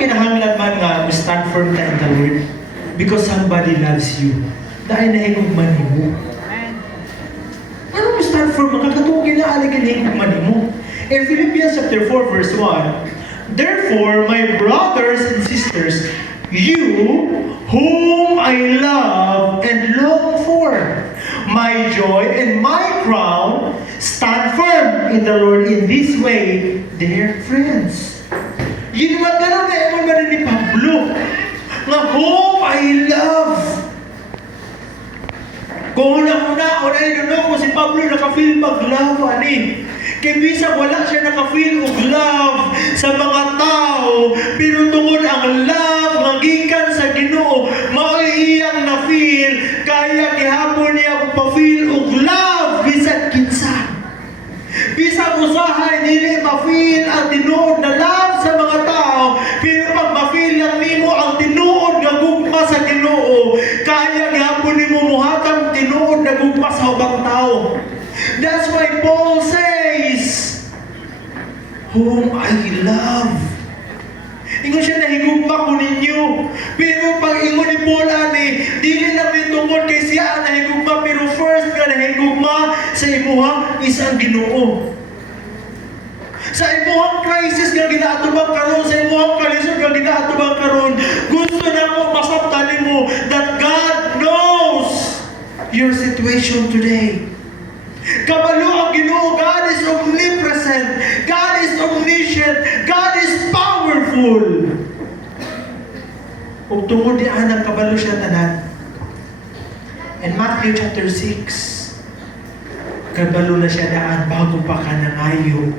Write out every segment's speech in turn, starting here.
kinahanglan man nga we stand firm ta in the Lord because somebody loves you. Dahil nahigugman mo. Ano mo stand firm? Makakatugin na aligin nahigugman mo. In Philippians chapter 4 verse 1, therefore, my brothers and sisters, you whom I love and long for, my joy and my crown, stand firm in the Lord in this way, dear friends. Yun naman ganun na ewan ba ni Pablo, na whom I love. Kung una-una, kung si Pablo nakafeel mag-love, ani. Kaya bisag wala siya nakafeel og love sa mga tao, pero tungod ang love nga gikan sa Ginoo, mao iyang na-feel, kaya gihapon niya og pa-feel og love bisag kinsa. Bisag usahay dili ma-feel ang tinuod na love sa mga tao, pero pag ma-feel lang nimo ang tinuod nga gugma sa Ginoo, kaya gihapon nimo muhatag tinuod na gugma sa ubang tao. That's why Paul says, whom I love. Ingon siya nahigugma ko ninyo. Pero pag ingon ni Paul ani, dili lang may tungod kay siya nahigugma, pero first nga nahigugma sa imuha is ang Ginoo. Sa imuhang crisis nga ginaatubang karon, sa imuhang kalisod nga ginaatubang karon, gusto na ko masabtan mo that God knows your situation today. Kabalo ang Ginoo, God is omnipresent, God is omniscient, God is powerful. Ug tungod di anang kabalo siya tanan. In Matthew chapter 6, kabalo na siya daan bago pa ka nangayo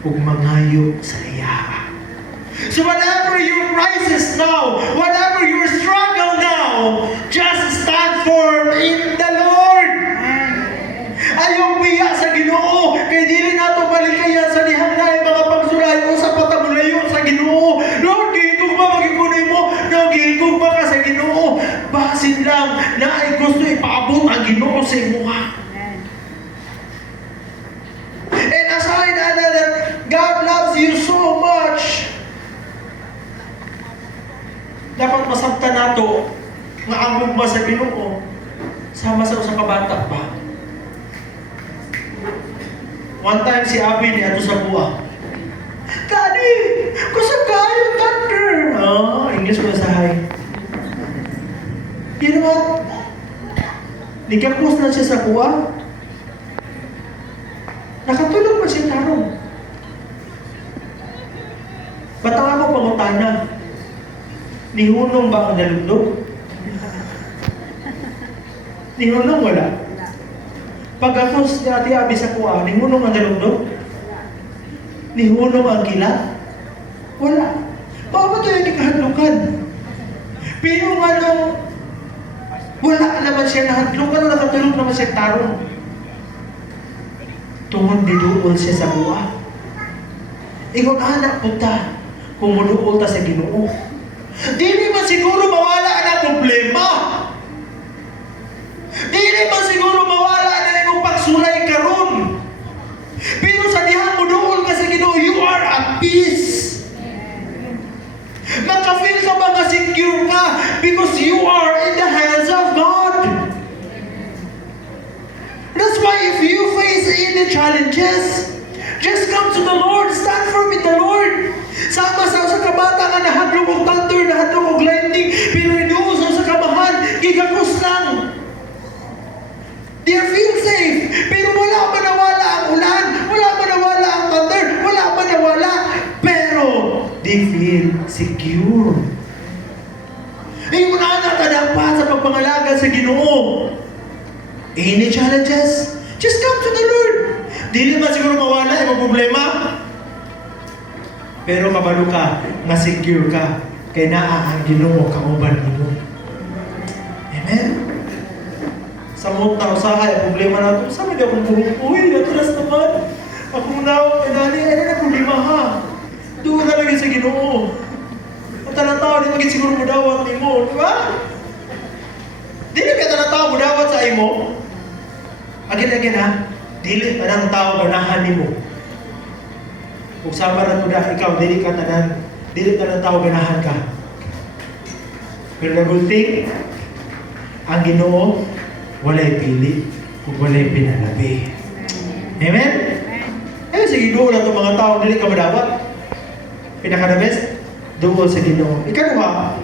ug mangayo sa iya. So whatever your crisis now, whatever your struggle now, just stand firm in the Lord. Ayaw biya sa Ginoo, kay dili nato balikayan sa dihanay mga pagsulayo sa patamulayo sa Ginoo. Lord, gihigugma magikunoy mo, gihigugma ka sa Ginoo. Basin lang na ay gusto ipaabot ang Ginoo sa imuha. And aside that God loves you so much, dapat masabtan nato nga ang gugma sa Ginoo sama sa usa ka bata pa. One time si Abby ni ato sa buwa. Daddy, kusog kayo thunder. English ko sa hay. You know what? Nagkapos na siya sa buwa. Nakatulog pa siya tarong. Batang ako pangutana. Nihunong ba ang nalundog? Nihunong wala. Pagkatapos ni Ate Abby sa kuha, nihunong ang nalundog? Nihunong ang kilat? Wala. Baka ba ito yung ikahadlukan? Pero nga nung wala naman siya nahadlukan o nakatulog naman siya tarong. Tungod diduol siya sa buha. Ingon anak punta, kung muduol ta sa Ginoo. Dili man siguro mawala na problema. Dili man siguro mawala na imong pagsulay karon. Pero sa diha mo duol ka sa Ginoo, you are at peace. Makafeel ka ba nga secure ka because you are in the hands of God. That's why if you face any challenges, just come to the Lord, stand firm in the Lord. Sama sa kabata nga nahadlok og thunder, nahadlok og lightning, pero inuusaw sa kamahan, gigakus lang. They feel safe, pero wala pa nawala ang ulan, wala pa nawala ang thunder, wala pa nawala, pero they feel secure. Ay mo na dapat sa pagpangalaga sa Ginoo. Any challenges? Just come to the Lord. Dili man siguro mawala ang problema, pero kabalo ka, ma-secure ka, kay naa ang Ginoo kauban nimo. Amen? Sa mutang usahay, problema natin, sabi niya akong buhok, uy, natras naman. Akong nawag, dali, ano na problema ha? Doon na lagi sa Ginoo. At tanataw, di maging siguro mudawat ni mo, di ba? Dili ka tanataw, mudawat sa imo. Again ha, dili anang tao ganahan ni mo. Kung sama na to na ikaw, dili ka tanan dili ka ng tao ganahan ka. Pero nagulting, ang Ginoo walay pili ug walay pinalabi. Amen? Eh, sige, Ginoo lang itong mga tao, dili ka madawat. Pinaka-the best, doon sa Ginoo. Ikaduha,